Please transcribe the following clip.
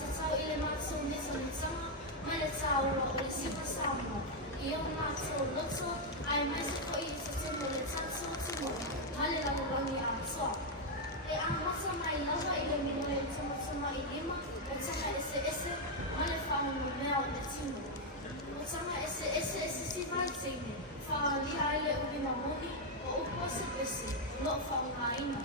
在早一点嘛，从你从怎么买了早我的喜欢啥么？以后嘛，从路途，爱买是可以是怎么的长处怎么？买了那个帮你安错。ang masama ilawa ilamin mo yung sama ilima at saka ese malafang mo na at sino at saka ese si Vansing fa lihala o binamuni o upo sa pesi lo fa umain